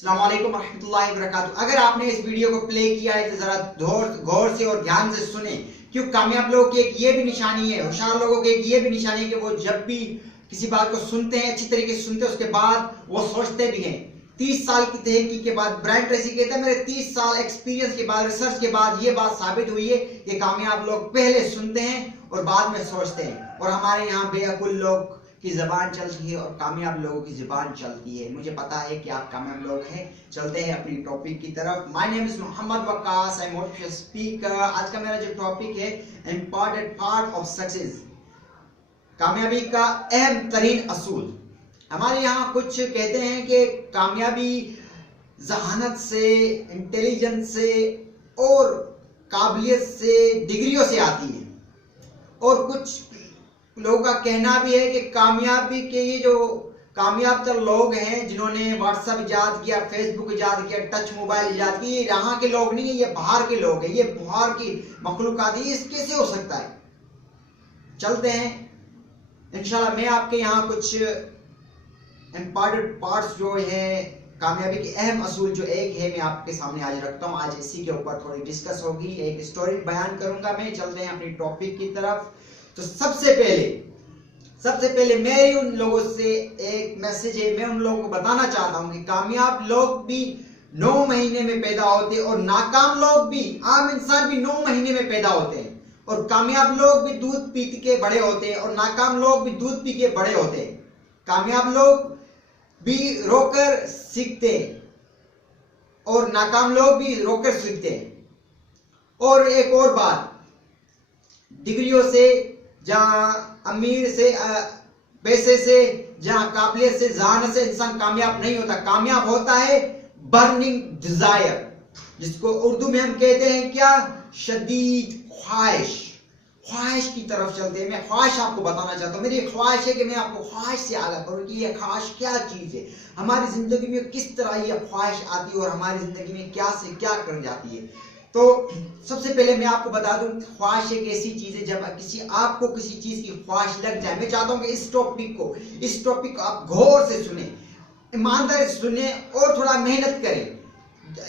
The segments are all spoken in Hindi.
अस्सलाम वालेकुम रहमतुल्लाहि व बरकातुहू। अगर आपने इस वीडियो को प्ले किया है तो जरा गौर से और ध्यान से सुने, क्यों कामयाब लोगों की एक ये भी निशानी है, होशियार लोगों की एक ये भी निशानी है कि वो जब भी किसी बात को सुनते हैं, अच्छी तरीके से सुनते हैं, उसके बाद वो सोचते भी हैं। 30 साल की तहकीक के बाद ब्रायन ट्रेसी कहता है, मेरे 30 साल एक्सपीरियंस के बाद, रिसर्च के बाद ये बात साबित हुई है कि कामयाब लोग पहले सुनते हैं और बाद में सोचते हैं। और हमारे यहाँ बेअकुल लोग की जबान चलती है और कामयाब लोगों की जुबान चलती है। मुझे पता है कि आप कामयाब लोग हैं। चलते हैं अपनी टॉपिक की तरफ। My name is Mohammad Waqqas, I am motivational speaker. आज का मेरा जो टॉपिक है, इम्पोर्टेंट पार्ट ऑफ सक्सेस, कामयाबी का अहम तरीन असूल। हमारे यहाँ कुछ कहते हैं कि कामयाबी जहानत से, इंटेलिजेंस से और काबिलियत से, डिग्रियों से आती है। और कुछ लोगों का कहना भी है कि कामयाबी के ये जो कामयाब तर लोग हैं जिन्होंने व्हाट्सएप इजाद किया, फेसबुक इजाद किया, टच मोबाइल इजाद किया, ये यहाँ के लोग नहीं है, ये बाहर के लोग हैं, ये बाहर की मखलूकात है। इस कैसे हो सकता है? चलते हैं इंशाल्लाह। मैं आपके यहाँ कुछ इम्पोर्टेंट पार्ट्स जो है कामयाबी के अहम असूल जो एक है, मैं आपके सामने आज रखता हूँ। आज इसी के ऊपर थोड़ी डिस्कस होगी, एक स्टोरी बयान करूंगा मैं। चलते हैं अपनी टॉपिक की तरफ। तो सबसे पहले मेरी उन लोगों से एक मैसेज है। मैं उन लोगों को बताना चाहता हूं कि कामयाब लोग भी 9 महीने में पैदा होते हैं और नाकाम लोग भी, आम इंसान भी 9 महीने में पैदा होते हैं। और कामयाब लोग भी दूध पी के बड़े होते हैं और नाकाम लोग भी दूध पी के बड़े होते हैं। कामयाब लोग भी रोकर सीखते हैं और नाकाम लोग भी रोकर सीखते हैं। और एक और बात, डिग्रियों से, जहां अमीर से, पैसे से, जहां काबिलियत से, जहानत से इंसान कामयाब नहीं होता। कामयाब होता है बर्निंग डिजायर, जिसको उर्दू में हम कहते हैं क्या, शदीद ख्वाहिश की तरफ चलते हैं। मैं ख्वाहिश आपको बताना चाहता हूं। मेरी ख्वाहिश है कि मैं आपको ख्वाहिश से आगाह करूं कि ये ख्वाहिश क्या चीज है, हमारी जिंदगी में किस तरह ये ख्वाहिश आती है और हमारी जिंदगी में क्या से क्या कर जाती है। तो सबसे पहले मैं आपको बता दूं, ख्वाहिश एक ऐसी चीज है, जब आपको किसी चीज की ख्वाहिश लग जाए। मैं चाहता हूं कि इस टॉपिक को आप गौर से सुने, ईमानदारी से सुने और थोड़ा मेहनत करें।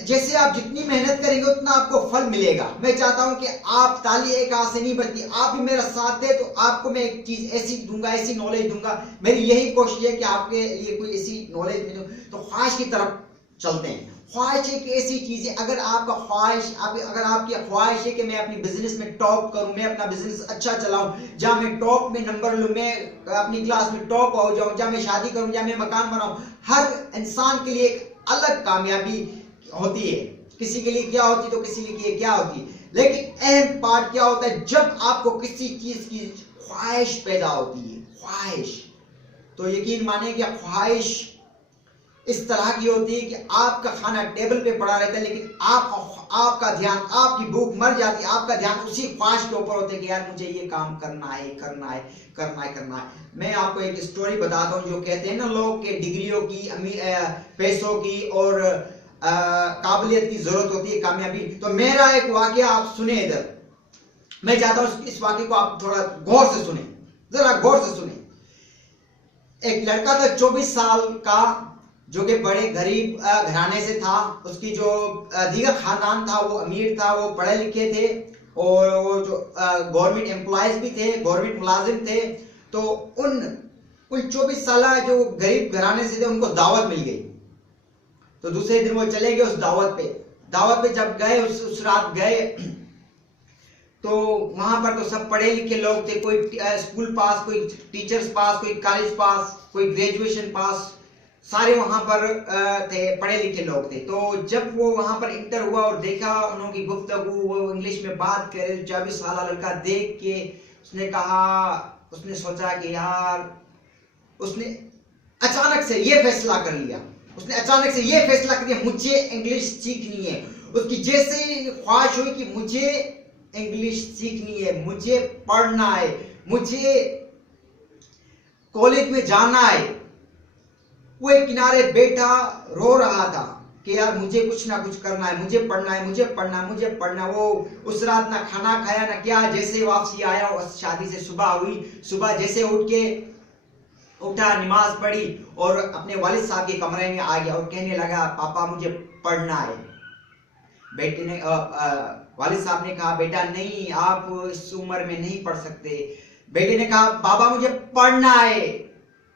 जैसे आप जितनी मेहनत करेंगे उतना आपको फल मिलेगा। मैं चाहता हूं कि आप ताली एक हाथ से नहीं बजती, आप भी मेरा साथ दे तो आपको मैं एक चीज ऐसी दूंगा, ऐसी नॉलेज दूंगा। मेरी यही कोशिश है कि आपके लिए कोई ऐसी नॉलेज मिले। तो ख्वाहिश की तरफ चलते हैं। ख्वाहिश एक ऐसी चीज है, अगर आपकी ख्वाहिश है कि मैं अपनी बिजनेस में टॉप करूं, मैं अपना बिजनेस अच्छा चलाऊं, जहां मैं टॉप में नंबर लूं, मैं अपनी क्लास में टॉप हो जाऊं, जहां मैं शादी करूं, जहां मैं मकान बनाऊं। हर इंसान के लिए एक अलग कामयाबी होती है। किसी के लिए क्या होती है तो किसी के लिए क्या होती है। लेकिन अहम पार्ट क्या होता है, जब आपको किसी चीज की ख्वाहिश पैदा होती है, ख्वाहिश, तो यकीन माने कि ख्वाहिश इस तरह की होती है कि आपका खाना टेबल पे पड़ा रहता है, लेकिन आपका ध्यान, आपकी भूख मर जाती है, आपका ध्यान उसी ख्वाहिश के ऊपर होता है कि यार मुझे ये काम करना है। मैं आपको एक स्टोरी बताता हूँ। जो कहते हैं ना लोग के डिग्रियों की, पैसों की और काबिलियत की जरूरत होती है कामयाबी। तो मेरा एक वाकया आप सुने इधर। मैं चाहता हूं इस वाकये को आप थोड़ा गौर से सुने, जरा गौर से सुने। एक लड़का था 24 साल का, जो कि बड़े गरीब घराने से था। उसकी जो दीगर खानदान था वो अमीर था, वो पढ़े लिखे थे और वो जो गवर्नमेंट एम्प्लॉयज भी थे, गवर्नमेंट मुलाजिम थे। तो उन 24 साल जो गरीब घराने से थे उनको दावत मिल गई। तो दूसरे दिन वो चले गए उस दावत पे जब गए, उस रात गए, तो वहां पर तो सब पढ़े लिखे लोग थे। कोई स्कूल पास, कोई टीचर्स पास, कोई कॉलेज पास, कोई ग्रेजुएशन पास, सारे वहां पर थे, पढ़े लिखे लोग थे। तो जब वो वहां पर इंटर हुआ और देखा उनकी गुफ्तगू, वो इंग्लिश में बात करे, 24 साल लड़का देख के उसने सोचा कि यार, उसने अचानक से ये फैसला कर लिया। मुझे इंग्लिश सीखनी है। उसकी जैसे ख्वाहिश हुई कि मुझे इंग्लिश सीखनी है, मुझे पढ़ना है, मुझे कॉलेज में जाना है। वो एक किनारे बैठा रो रहा था कि यार मुझे कुछ ना कुछ करना है, मुझे पढ़ना है। वो उस रात ना खाना खाया ना क्या। जैसे वापसी आया, शादी से सुबह हुई, सुबह जैसे उठ के उठा, नमाज पढ़ी और अपने वालिद साहब के कमरे में आ गया और कहने लगा, पापा मुझे पढ़ना है। बेटे ने वालिद साहब ने कहा, बेटा नहीं, आप इस उम्र में नहीं पढ़ सकते। बेटे ने कहा, बाबा मुझे पढ़ना है।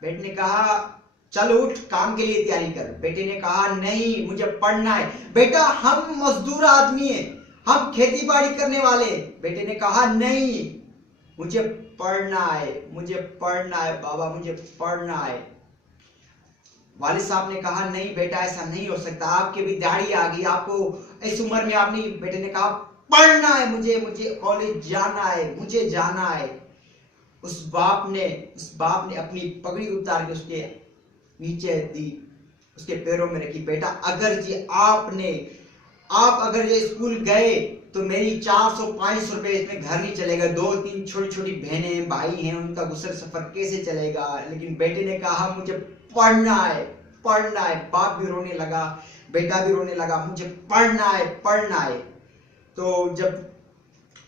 बेटे ने कहा, चल उठ, काम के लिए तैयारी कर। बेटे ने कहा, नहीं मुझे पढ़ना है। बेटा हम मजदूर आदमी हैं, हम खेती बाड़ी करने वाले। बेटे ने कहा, नहीं मुझे पढ़ना है, मुझे पढ़ना है बाबा, मुझे पढ़ना है। वालिद साहब ने कहा, नहीं बेटा ऐसा नहीं हो सकता, आपकी भी दाढ़ी आ गई, आपको इस उम्र में आप नहीं। बेटे ने कहा, पढ़ना है मुझे, मुझे कॉलेज जाना है, मुझे जाना है। उस बाप ने अपनी पगड़ी उतार के उसके नीचे दी, उसके पैरों में रखी। बेटा आप अगर ये स्कूल गए तो मेरी 400-500 रुपए इसमें घर नहीं चलेगा, 2-3 छोटी छोटी बहनें भाई हैं, उनका गुजर सफर कैसे चलेगा। लेकिन बेटे ने कहा, मुझे पढ़ना है, पढ़ना है। बाप भी रोने लगा, बेटा भी रोने लगा, मुझे पढ़ना है, पढ़ना है। तो जब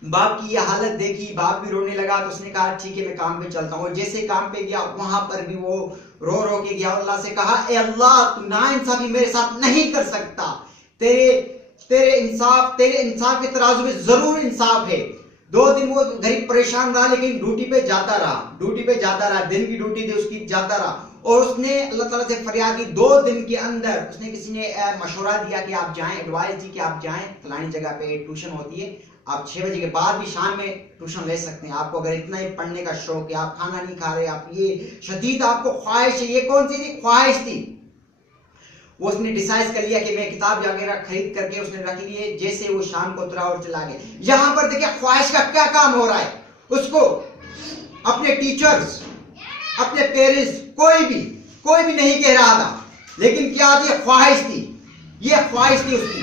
बाप की यह हालत देखी, बाप भी रोने लगा, तो उसने कहा, ठीक है मैं काम पे चलता हूँ। जैसे काम पे गया, वहां पर भी वो रो रो के गया, अल्लाह से कहा, ए अल्लाह तू नाइंसाफी मेरे साथ नहीं कर सकता, तेरे इंसाफ के तराजू में जरूर इंसाफ है। 2 दिन वो गरीब परेशान रहा, लेकिन ड्यूटी पे जाता रहा, दिन की ड्यूटी थी उसकी, जाता रहा। और उसने अल्लाह ताला से फरियाद की। 2 दिन के अंदर उसने किसी ने मशवरा दिया कि आप जाएं, एडवाइस दी कि आप जाएं फलानी जगह पे ट्यूशन होती है, आप 6 बजे के बाद भी शाम में ट्यूशन ले सकते हैं। आपको अगर इतना ही पढ़ने का शौक है, आप खाना नहीं खा रहे, आप ये शदीद आपको ख्वाहिश है। ये कौन सी थी ख्वाहिश थी? वो उसने डिसाइड कर लिया कि मैं किताब वगैरह खरीद करके उसने रख लिए। जैसे वो शाम को उतरा और चला गया। यहां पर देखिए ख्वाहिश का क्या काम हो रहा है। उसको अपने टीचर्स, अपने पेरेंट्स, कोई भी नहीं कह रहा था, लेकिन क्या थी? ख्वाहिश थी। ये ख्वाहिश थी उसकी,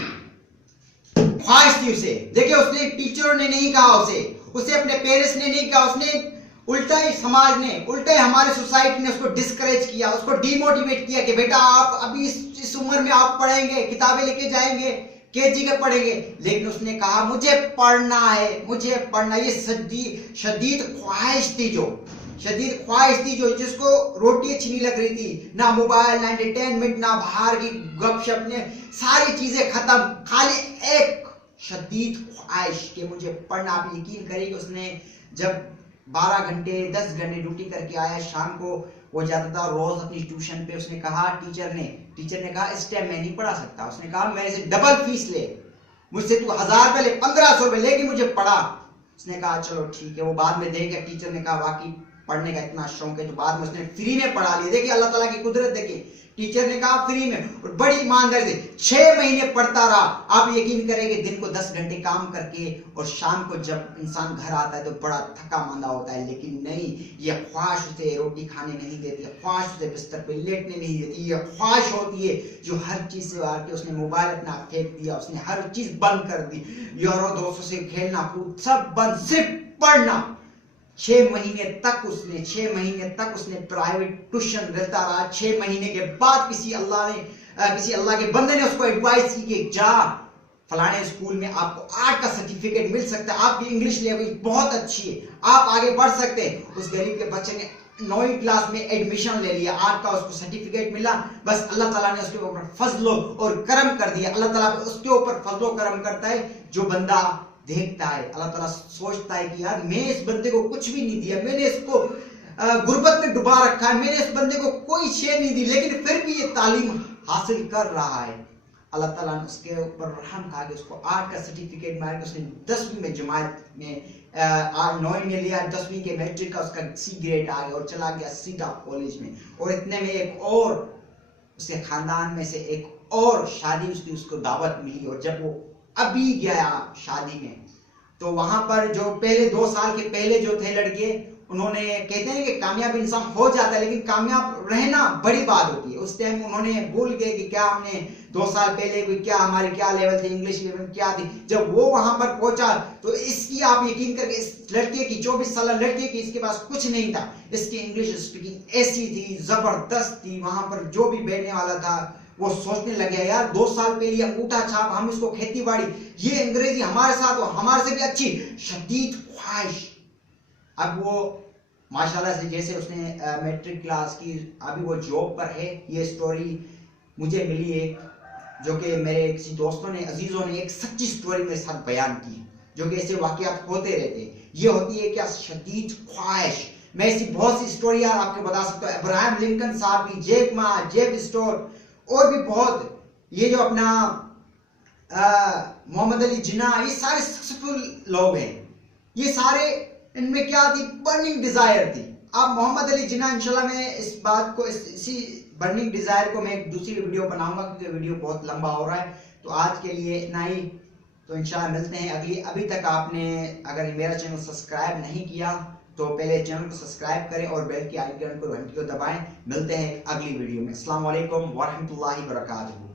ख्वाहिश थी उसे। देखिए उसने, टीचरों ने नहीं कहा उसे अपने पेरेंट्स ने नहीं कहा, उसने उल्टा ही समाज ने, उल्टा ही हमारे सोसाइटी ने उसको डिस्करेज किया, उसको डिमोटिवेट किया कि बेटा आप अभी इस उम्र में आप पढ़ेंगे, किताबें लेके जाएंगे, केजी के पढ़ेंगे। लेकिन उसने कहा, मुझे पढ़ना है, मुझे पढ़ना। ये शदीद ख्वाहिश थी जो जिसको रोटी अच्छी नहीं लग रही थी, ना मोबाइल, ना एंटरटेनमेंट, ना बाहर की गपशप, ने सारी चीजें खत्म, खाली एक शदीद ख्वाहिश कि मुझे पढ़ना। आप यकीन करिए उसने जब 12 घंटे 10 घंटे ड्यूटी करके आया, शाम को वो जाता था रोज अपनी ट्यूशन पे। उसने कहा, टीचर ने कहा, इस टाइम मैं नहीं पढ़ा सकता। उसने कहा, मेरे से डबल फीस ले, मुझसे तू 1000 रुपए ले, 1500 रुपए लेके मुझे पढ़ा। उसने कहा, चलो ठीक है। वो बाद में देखे, टीचर ने कहा, वाकई पढ़ने का इतना शौक है, तो बाद में उसने फ्री में पढ़ा लिया। देखिए अल्लाह ताला की कुदरत देखिए, टीचर ने कहा फ्री में, और बड़ी ईमानदारी से 6 महीने पढ़ता रहा। आप यकीन करेंगे, दिन को 10 घंटे काम करके और शाम को जब इंसान घर आता है तो बड़ा थका मांदा होता है। लेकिन नहीं, ये ख्वाहिश उसे रोटी खाने नहीं देती, ख्वाहिश उसे बिस्तर पे लेटने नहीं देती। ये ख्वाहिश होती है जो हर चीज से आके उसने मोबाइल अपना फेंक दिया, उसने हर चीज बंद कर दी, यारों दोस्तों से खेलना कूद सब बंद, सिर्फ पढ़ना। 6 महीने तक उसने प्राइवेट ट्यूशन रहता रहा। 6 महीने के बाद किसी अल्लाह के बंदे ने उसको एडवाइस की कि जा फलाने स्कूल में आपको आर्ट का सर्टिफिकेट मिल सकता है, आपकी इंग्लिश लेवल बहुत अच्छी है, आप आगे बढ़ सकते हैं। उस गरीब के बच्चे ने 9वीं क्लास में एडमिशन ले लिया, आर्ट का उसको सर्टिफिकेट मिला। बस अल्लाह ताला ने उसके ऊपर फजलो और करम कर दिया। अल्लाह ताला उसके ऊपर फजलो करम करता है जो बंदा देखता है। अल्लाह ताला सोचता है कि यार मैं इस बंदे को कुछ भी नहीं दिया, मैंने इसको गुर्बत में डुबा रखा है, मैंने इस बंदे को कोई शे नहीं दी, लेकिन फिर भी ये तालीम हासिल कर रहा है। अल्लाह ताला ने उसके ऊपर रहम कहा कि उसको आर्ट का सर्टिफिकेट मार के उसने 10वीं में जमात में 9वीं में लिया, 10वीं के मैट्रिक का उसका C ग्रेड आ गया और चला गया सीधा कॉलेज में। और इतने में एक और उसके खानदान में से एक और शादी उसको दावत मिली। और जब वो अभी गया शादी में, तो वहां पर जो पहले 2 साल के पहले जो थे लड़के, उन्होंने, कहते हैं कि कामयाब इंसान हो जाता है, लेकिन कामयाब रहना बड़ी बात होती है। उस टाइम उन्होंने भूल गए कि क्या हमने 2 साल पहले कोई क्या हमारी क्या लेवल थी, इंग्लिश लेवल क्या थी। जब वो वहां पर पहुंचा तो इसकी आप यकीन करके, इस लड़के की 24 साल लड़के की, इसके पास कुछ नहीं था। इसकी इंग्लिश स्पीकिंग ऐसी थी, जबरदस्त थी। वहां पर जो भी बैठने वाला था वो सोचने लगे, यार 2 साल पहले अंगूठा छाप, हम इसको खेती बाड़ी, ये अंग्रेजी हमारे साथ हो, हमारे से भी अच्छी। शदीद ख्वाहिश। अब वो माशाल्लाह से जैसे उसने मैट्रिक क्लास की, अभी वो जॉब पर है। ये स्टोरी मुझे मिली है, जो कि मेरे किसी दोस्तों ने, अजीजों ने एक सच्ची स्टोरी मेरे साथ बयान की, जो कि ऐसे वाकयात होते रहते हैं। ये होती है क्या शदीद ख्वाहिश। मैं ऐसी बहुत सी स्टोरी आपको बता सकता हूँ। अब्राहम लिंकन साहब की, जैक मा, जेब स्टोर और भी बहुत, ये जो अपना मोहम्मद अली जिन्ना, ये सारे सक्सेसफुल लोग हैं। ये सारे, इनमें क्या थी, बर्निंग डिजायर थी। अब मोहम्मद अली जिन्ना, इंशाल्लाह मैं इस बात को, इसी बर्निंग डिजायर को मैं एक दूसरी वीडियो बनाऊंगा, क्योंकि वीडियो बहुत लंबा हो रहा है। तो आज के लिए इतना ही, तो इंशाल्लाह मिलते हैं अगली। अभी तक आपने अगर मेरा चैनल सब्सक्राइब नहीं किया तो पहले चैनल को सब्सक्राइब करें और बेल की आइकन को, घंटी को दबाएं। मिलते हैं अगली वीडियो में। अस्सलाम वालेकुम व रहमतुल्लाहि व बरकातहू।